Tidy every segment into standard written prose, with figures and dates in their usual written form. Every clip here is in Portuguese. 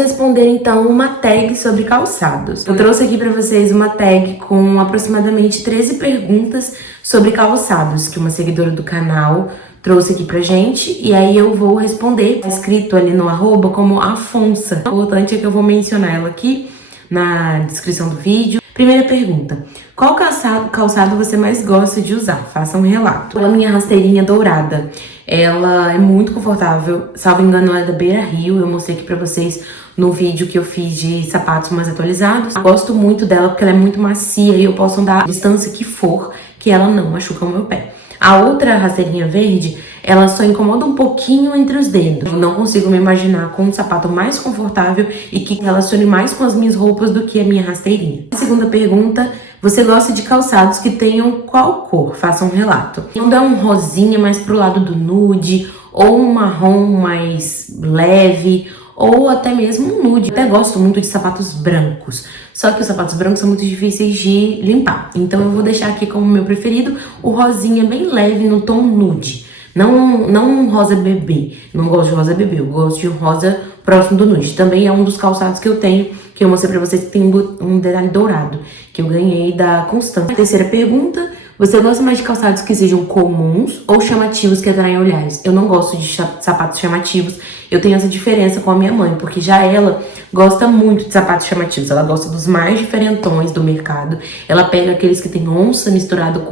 responder então uma tag sobre calçados. Eu trouxe aqui pra vocês uma tag com aproximadamente 13 perguntas sobre calçados que uma seguidora do canal trouxe aqui pra gente, e aí eu vou responder, escrito ali no arroba como Afonsa. O importante é que eu vou mencionar ela aqui na descrição do vídeo. Primeira pergunta: qual calçado você mais gosta de usar? Faça um relato. A minha rasteirinha dourada, ela é muito confortável, salvo engano ela é da Beira Rio, eu mostrei aqui pra vocês no vídeo que eu fiz de sapatos mais atualizados. Eu gosto muito dela porque ela é muito macia e eu posso andar a distância que for, que ela não machuca o meu pé. A outra rasteirinha verde, ela só incomoda um pouquinho entre os dedos. Eu não consigo me imaginar com um sapato mais confortável e que relacione mais com as minhas roupas do que a minha rasteirinha. A segunda pergunta: você gosta de calçados que tenham qual cor? Faça um relato. Quando é um rosinha mais pro lado do nude, ou um marrom mais leve, ou até mesmo um nude. Eu até gosto muito de sapatos brancos, só que os sapatos brancos são muito difíceis de limpar. Então eu vou deixar aqui como meu preferido o rosinha bem leve no tom nude. Não um rosa bebê, não gosto de rosa bebê, eu gosto de um rosa próximo do nude. Também é um dos calçados que eu tenho, que eu mostrei pra vocês, que tem um detalhe dourado, que eu ganhei da Constância. Terceira pergunta: você gosta mais de calçados que sejam comuns ou chamativos que atraem olhares? Eu não gosto de sapatos chamativos. Eu tenho essa diferença com a minha mãe, porque já ela gosta muito de sapatos chamativos. Ela gosta dos mais diferentões do mercado. Ela pega aqueles que tem onça misturado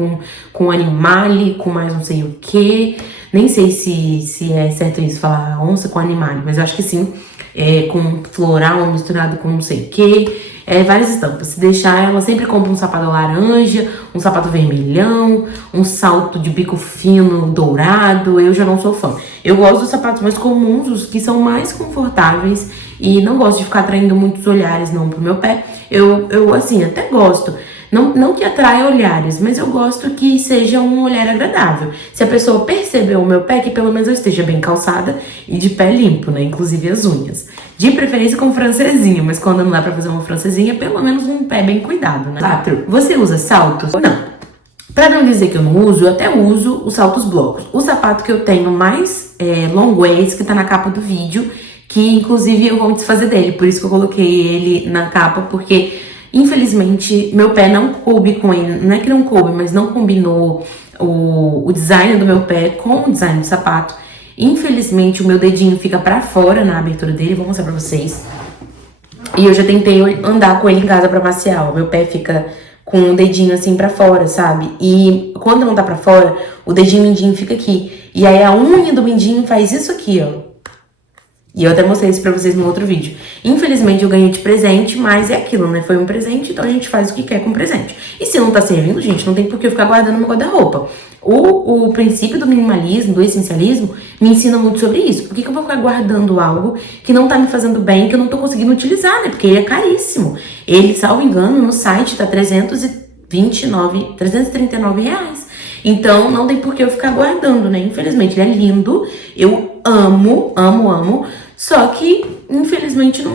com animale, com mais não sei o que. Nem sei se é certo isso, falar onça com animale, mas eu acho que sim. Com floral misturado com não sei o que. Várias estampas. Se deixar, ela sempre compra um sapato laranja, um sapato vermelhão, um salto de bico fino dourado. Eu já não sou fã. Eu gosto dos sapatos mais comuns, os que são mais confortáveis, e não gosto de ficar atraindo muitos olhares não pro meu pé. Eu assim, até gosto. Não que atraia olhares, mas eu gosto que seja um olhar agradável. Se a pessoa perceber o meu pé, que pelo menos eu esteja bem calçada e de pé limpo, né? Inclusive as unhas. De preferência com francesinha, mas quando não dá pra fazer uma francesinha, pelo menos um pé bem cuidado, né? 4. Você usa saltos? Não. Pra não dizer que eu não uso, eu até uso os saltos blocos. O sapato que eu tenho mais long waist, que tá na capa do vídeo, que inclusive eu vou me desfazer dele, por isso que eu coloquei ele na capa, porque infelizmente meu pé não coube com ele. Não é que não coube, mas não combinou o design do meu pé com o design do sapato. Infelizmente o meu dedinho fica pra fora na abertura dele, vou mostrar pra vocês. E eu já tentei andar com ele em casa pra passear, o meu pé fica com o dedinho assim pra fora, sabe? E quando não tá pra fora, o dedinho mindinho fica aqui. E aí a unha do mindinho faz isso aqui, ó. E eu até mostrei isso pra vocês no outro vídeo. Infelizmente eu ganhei de presente, mas é aquilo, né? Foi um presente, então a gente faz o que quer com o presente. E se não tá servindo, gente, não tem por que eu ficar guardando no guarda-roupa. O princípio do minimalismo, do essencialismo, me ensina muito sobre isso. Por que eu vou ficar guardando algo que não tá me fazendo bem, que eu não tô conseguindo utilizar, né? Porque ele é caríssimo. Ele, salvo engano, no site tá 339 reais. Então, não tem por que eu ficar guardando, né? Infelizmente, ele é lindo. Eu amo, amo, amo. Só que, infelizmente,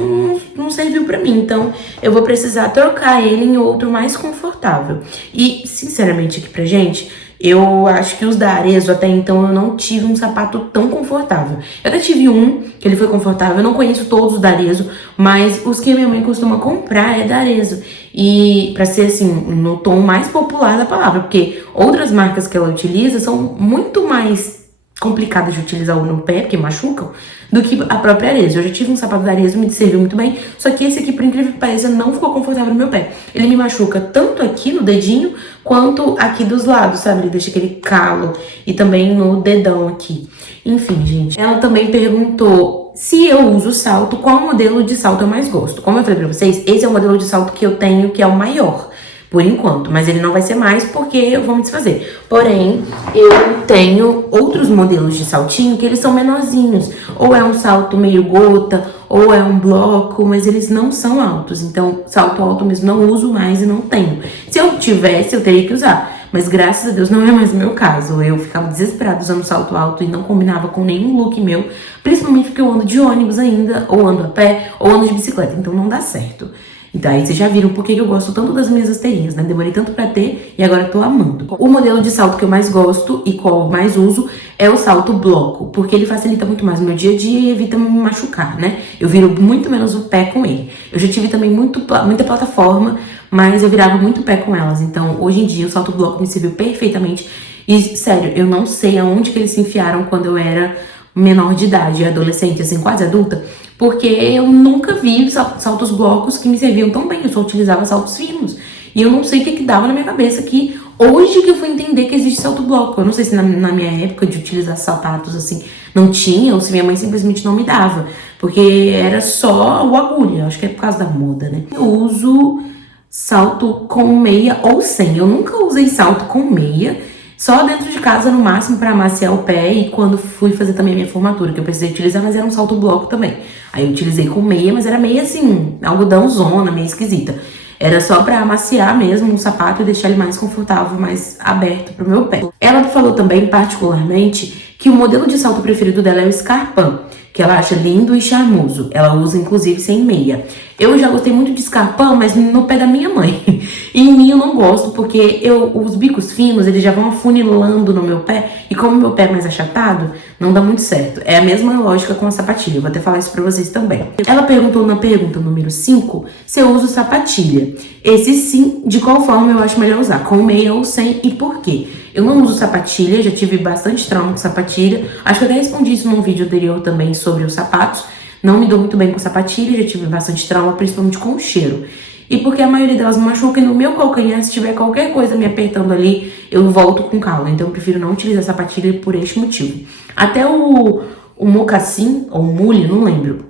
não serviu pra mim. Então, eu vou precisar trocar ele em outro mais confortável. E, sinceramente, aqui pra gente, eu acho que os da Arezzo, até então, eu não tive um sapato tão confortável. Eu até tive um, que ele foi confortável. Eu não conheço todos os da Arezzo, mas os que minha mãe costuma comprar é da Arezzo. E pra ser, assim, no tom mais popular da palavra. Porque outras marcas que ela utiliza são muito mais complicadas de utilizar no pé, porque machucam, do que a própria Arezzo. Eu já tive um sapato da Arezzo, me serviu muito bem, só que esse aqui, por incrível que pareça, não ficou confortável no meu pé. Ele me machuca tanto aqui no dedinho, quanto aqui dos lados, sabe? Ele deixa aquele calo, e também no dedão aqui. Enfim, gente. Ela também perguntou se eu uso salto, qual modelo de salto eu mais gosto. Como eu falei pra vocês, esse é o modelo de salto que eu tenho, que é o maior, por enquanto. Mas ele não vai ser mais, porque eu vou me desfazer. Porém, eu tenho outros modelos de saltinho que eles são menorzinhos. Ou é um salto meio gota, ou é um bloco, mas eles não são altos. Então, salto alto mesmo não uso mais e não tenho. Se eu tivesse, eu teria que usar. Mas graças a Deus não é mais o meu caso. Eu ficava desesperada usando salto alto e não combinava com nenhum look meu. Principalmente porque eu ando de ônibus ainda, ou ando a pé, ou ando de bicicleta. Então não dá certo. Então aí vocês já viram por que eu gosto tanto das minhas rasteirinhas, né? Demorei tanto pra ter e agora tô amando. O modelo de salto que eu mais gosto e qual eu mais uso é o salto bloco, porque ele facilita muito mais o meu dia a dia e evita me machucar, né? Eu viro muito menos o pé com ele. Eu já tive também muita plataforma, mas eu virava muito o pé com elas. Então hoje em dia o salto bloco me serviu perfeitamente. E sério, eu não sei aonde que eles se enfiaram quando eu era menor de idade, adolescente, assim, quase adulta, porque eu nunca vi saltos blocos que me serviam tão bem, eu só utilizava saltos finos. E eu não sei o que dava na minha cabeça que hoje que eu fui entender que existe salto bloco. Eu não sei se na minha época de utilizar sapatos assim não tinha, ou se minha mãe simplesmente não me dava, porque era só o agulha, acho que é por causa da moda, né? Eu uso salto com meia ou sem, eu nunca usei salto com meia, só dentro de casa, no máximo, pra amaciar o pé e quando fui fazer também a minha formatura, que eu precisei utilizar, mas era um salto bloco também. Aí eu utilizei com meia, mas era meia assim, algodãozona, meio esquisita. Era só pra amaciar mesmo o sapato e deixar ele mais confortável, mais aberto pro meu pé. Ela falou também, particularmente, que o modelo de salto preferido dela é o Scarpan, que ela acha lindo e charmoso. Ela usa, inclusive, sem meia. Eu já gostei muito de Scarpan, mas no pé da minha mãe. E em mim eu não gosto, porque os bicos finos, eles já vão afunilando no meu pé. E como meu pé é mais achatado, não dá muito certo. É a mesma lógica com a sapatilha. Eu vou até falar isso pra vocês também. Ela perguntou na pergunta número 5 se eu uso sapatilha. Esse sim, de qual forma eu acho melhor usar, com meia ou sem e por quê? Eu não uso sapatilha, já tive bastante trauma com sapatilha. Acho que eu até respondi isso num vídeo anterior também sobre os sapatos. Não me dou muito bem com sapatilha, já tive bastante trauma, principalmente com o cheiro. E porque a maioria delas machuca e no meu calcanhar, se tiver qualquer coisa me apertando ali, eu volto com calo. Então eu prefiro não utilizar sapatilha por este motivo. Até o mocassim, ou mule, não lembro.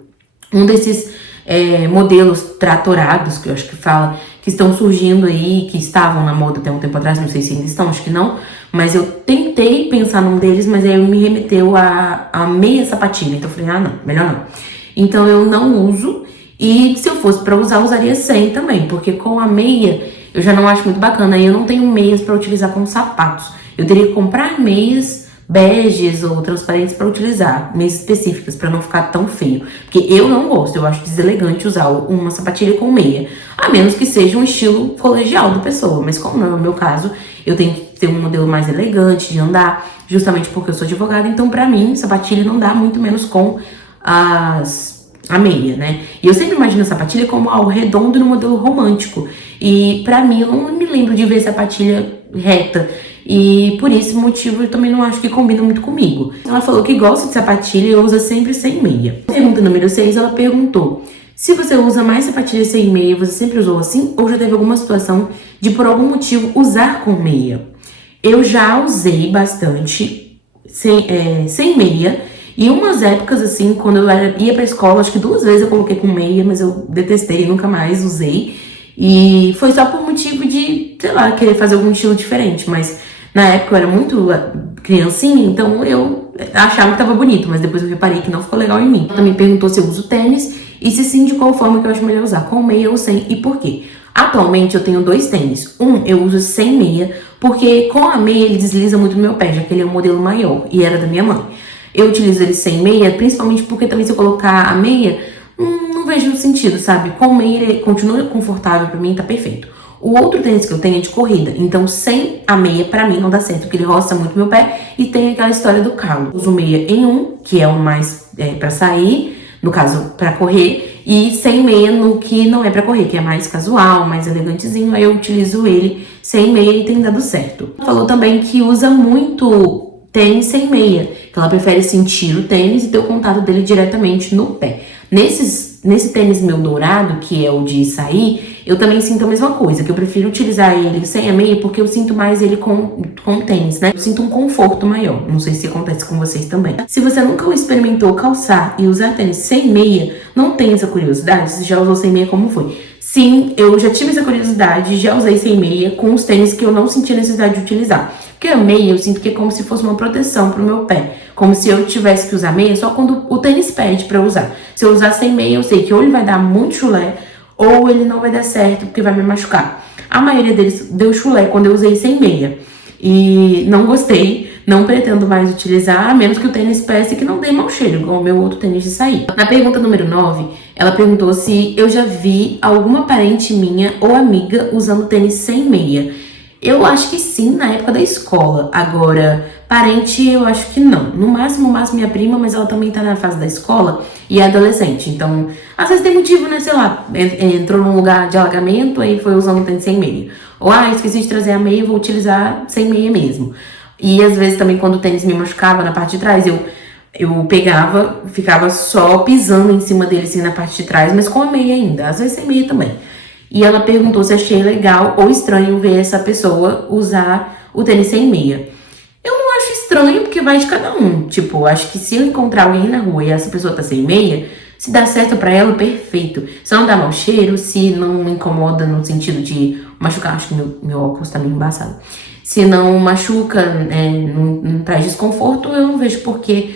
Um desses modelos tratorados, que eu acho que fala, que estão surgindo aí, que estavam na moda até um tempo atrás, não sei se ainda estão, acho que não. Mas eu tentei pensar num deles, mas aí me remeteu a meia sapatilha. Então eu falei, ah não, melhor não. Então eu não uso. E se eu fosse pra usar, eu usaria sem também, porque com a meia eu já não acho muito bacana. E eu não tenho meias pra utilizar como sapatos. Eu teria que comprar meias beges ou transparentes pra utilizar, meias específicas, pra não ficar tão feio. Porque eu não gosto, eu acho deselegante usar uma sapatilha com meia. A menos que seja um estilo colegial da pessoa. Mas como não é o meu caso, eu tenho que ter um modelo mais elegante de andar, justamente porque eu sou advogada. Então pra mim, sapatilha não dá, muito menos com a meia, né? E eu sempre imagino a sapatilha como algo redondo no modelo romântico. E pra mim, eu não me lembro de ver sapatilha reta. E por esse motivo, eu também não acho que combina muito comigo. Ela falou que gosta de sapatilha e usa sempre sem meia. Pergunta número 6, ela perguntou: se você usa mais sapatilha sem meia, você sempre usou assim? Ou já teve alguma situação de, por algum motivo, usar com meia? Eu já usei bastante sem meia. E umas épocas, assim, quando eu ia pra escola, acho que 2 vezes eu coloquei com meia, mas eu detestei, nunca mais usei. E foi só por motivo de, sei lá, querer fazer algum estilo diferente. Mas na época eu era muito criancinha, então eu achava que tava bonito, mas depois eu reparei que não ficou legal em mim. Ela também perguntou se eu uso tênis e se sim, de qual forma que eu acho melhor usar, com meia ou sem e por quê. Atualmente eu tenho 2 tênis. Um eu uso sem meia, porque com a meia ele desliza muito no meu pé, já que ele é um modelo maior e era da minha mãe. Eu utilizo ele sem meia, principalmente porque também se eu colocar a meia, não vejo sentido, sabe? Com meia ele continua confortável pra mim, tá perfeito. O outro tênis que eu tenho é de corrida, então sem a meia pra mim não dá certo, porque ele roça muito meu pé e tem aquela história do calo. Uso meia em um, que é o mais pra sair, no caso pra correr, e sem meia no que não é pra correr, que é mais casual, mais elegantezinho, aí eu utilizo ele sem meia e tem dado certo. Falou também que usa muito tênis sem meia, que ela prefere sentir o tênis e ter o contato dele diretamente no pé. Nesse tênis meu dourado, que é o de sair, eu também sinto a mesma coisa, que eu prefiro utilizar ele sem a meia porque eu sinto mais ele com o tênis, né? Eu sinto um conforto maior, não sei se acontece com vocês também. Se você nunca experimentou calçar e usar tênis sem meia, não tem essa curiosidade? Você já usou sem meia, como foi? Sim, eu já tive essa curiosidade, já usei sem meia com os tênis que eu não sentia necessidade de utilizar. Porque a meia eu sinto que é como se fosse uma proteção pro meu pé. Como se eu tivesse que usar meia só quando o tênis pede pra eu usar. Se eu usar sem meia, eu sei que ou ele vai dar muito chulé, ou ele não vai dar certo, porque vai me machucar. A maioria deles deu chulé quando eu usei sem meia. E não gostei. Não pretendo mais utilizar, a menos que o tênis peça que não dê mau cheiro, igual o meu outro tênis de sair. Na pergunta número 9, ela perguntou se eu já vi alguma parente minha ou amiga usando tênis sem meia. Eu acho que sim, na época da escola. Agora, parente, eu acho que não. No máximo, minha prima, mas ela também tá na fase da escola e é adolescente. Então, às vezes tem motivo, né? Sei lá, entrou num lugar de alagamento, aí foi usando tênis sem meia. Ou, esqueci de trazer a meia, vou utilizar sem meia mesmo. E às vezes também, quando o tênis me machucava na parte de trás, eu pegava, ficava só pisando em cima dele, assim, na parte de trás, mas com a meia ainda. Às vezes sem meia também. E ela perguntou se achei legal ou estranho ver essa pessoa usar o tênis sem meia. Eu não acho estranho, porque vai de cada um. Tipo, acho que se eu encontrar alguém na rua e essa pessoa tá sem meia, se dá certo pra ela, perfeito. Se não dá mau cheiro, se não me incomoda no sentido de machucar, acho que meu óculos tá meio embaçado. Se não machuca, não traz desconforto, eu não vejo por que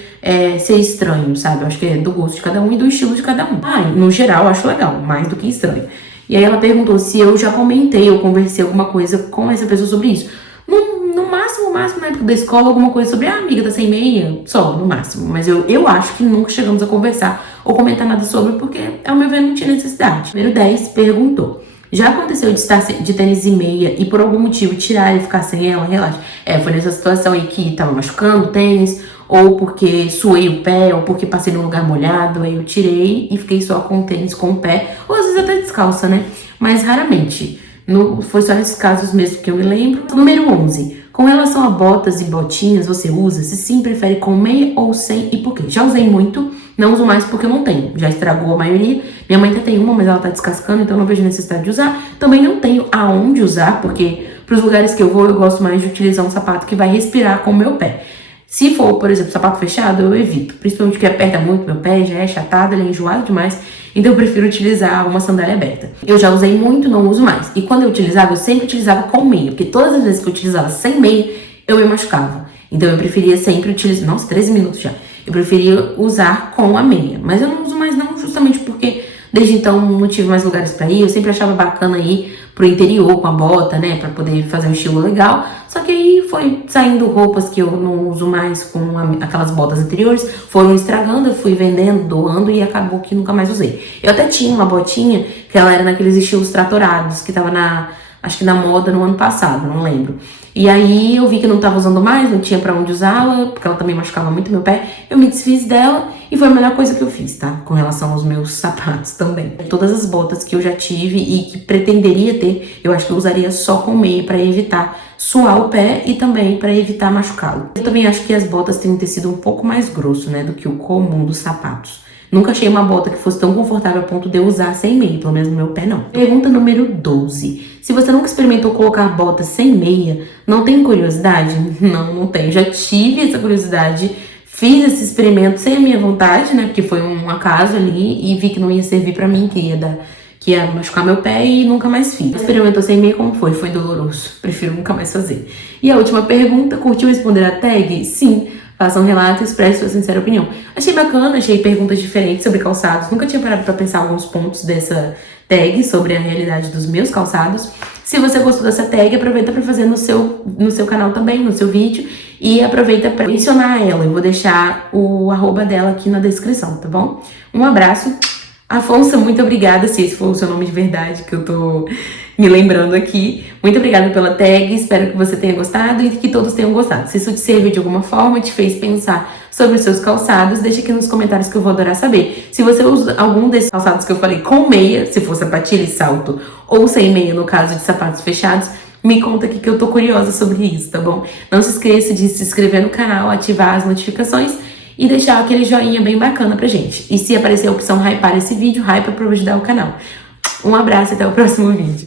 ser estranho, sabe? Eu acho que é do gosto de cada um e do estilo de cada um. No geral, eu acho legal, mais do que estranho. E aí ela perguntou se eu já comentei ou conversei alguma coisa com essa pessoa sobre isso. No máximo, na época da escola, alguma coisa sobre, amiga, tá sem meia? Só, no máximo. Mas eu acho que nunca chegamos a conversar ou comentar nada sobre, porque, ao meu ver, não tinha necessidade. Número 10 perguntou: já aconteceu de estar de tênis e meia e por algum motivo tirar e ficar sem ela? Relaxa. Foi nessa situação aí que tava machucando o tênis, ou porque suei o pé, ou porque passei num lugar molhado, aí eu tirei e fiquei só com o tênis com o pé, ou às vezes até descalça, né? Mas raramente. Foi só nesses casos mesmo que eu me lembro. Número 11. Com relação a botas e botinhas, você usa? Se sim, prefere com meia ou sem e por quê? Já usei muito, não uso mais porque eu não tenho. Já estragou a maioria. Minha mãe até tem uma, mas ela tá descascando, então eu não vejo necessidade de usar. Também não tenho aonde usar, porque pros lugares que eu vou, eu gosto mais de utilizar um sapato que vai respirar com o meu pé. Se for, por exemplo, sapato fechado, eu evito. Principalmente porque aperta muito meu pé, já é achatado, ele é enjoado demais. Então eu prefiro utilizar uma sandália aberta. Eu já usei muito, não uso mais. E quando eu utilizava, eu sempre utilizava com meia. Porque todas as vezes que eu utilizava sem meia, eu me machucava. Então eu preferia sempre utilizar... Nossa, 13 minutos já. Eu preferia usar com a meia. Mas eu não uso mais não, justamente porque desde então não tive mais lugares pra ir. Eu sempre achava bacana ir pro interior com a bota, né? Pra poder fazer um estilo legal. Só que aí foi saindo roupas que eu não uso mais com aquelas botas anteriores. Foram estragando, eu fui vendendo, doando e acabou que nunca mais usei. Eu até tinha uma botinha que ela era naqueles estilos tratorados, que tava acho que na moda no ano passado, não lembro. E aí eu vi que não tava usando mais, não tinha pra onde usá-la, porque ela também machucava muito meu pé. Eu me desfiz dela e foi a melhor coisa que eu fiz, tá? Com relação aos meus sapatos também. Todas as botas que eu já tive e que pretenderia ter, eu acho que eu usaria só com meia pra evitar suar o pé e também pra evitar machucá-lo. Eu também acho que as botas têm um tecido um pouco mais grosso, né, do que o comum dos sapatos. Nunca achei uma bota que fosse tão confortável a ponto de eu usar sem meia, pelo menos no meu pé não. Pergunta número 12. Se você nunca experimentou colocar bota sem meia, não tem curiosidade? Não tenho. Já tive essa curiosidade, fiz esse experimento sem a minha vontade, né? Porque foi um acaso ali e vi que não ia servir pra mim, que ia machucar meu pé e nunca mais fiz. Experimentou sem meia, como foi? Foi doloroso. Prefiro nunca mais fazer. E a última pergunta, curtiu responder a tag? Sim. Faça um relato e expresse sua sincera opinião. Achei bacana, achei perguntas diferentes sobre calçados. Nunca tinha parado pra pensar alguns pontos dessa tag sobre a realidade dos meus calçados. Se você gostou dessa tag, aproveita pra fazer no seu canal também, no seu vídeo. E aproveita pra mencionar ela. Eu vou deixar o @ dela aqui na descrição, tá bom? Um abraço. Afonso, muito obrigada, se esse for o seu nome de verdade que eu tô me lembrando aqui. Muito obrigada pela tag, espero que você tenha gostado e que todos tenham gostado. Se isso te serviu de alguma forma, te fez pensar sobre os seus calçados, deixa aqui nos comentários que eu vou adorar saber. Se você usa algum desses calçados que eu falei com meia, se for sapatilha e salto, ou sem meia no caso de sapatos fechados, me conta aqui que eu tô curiosa sobre isso, tá bom? Não se esqueça de se inscrever no canal, ativar as notificações e deixar aquele joinha bem bacana pra gente. E se aparecer a opção hypar esse vídeo, hypa pra ajudar o canal. Um abraço e até o próximo vídeo.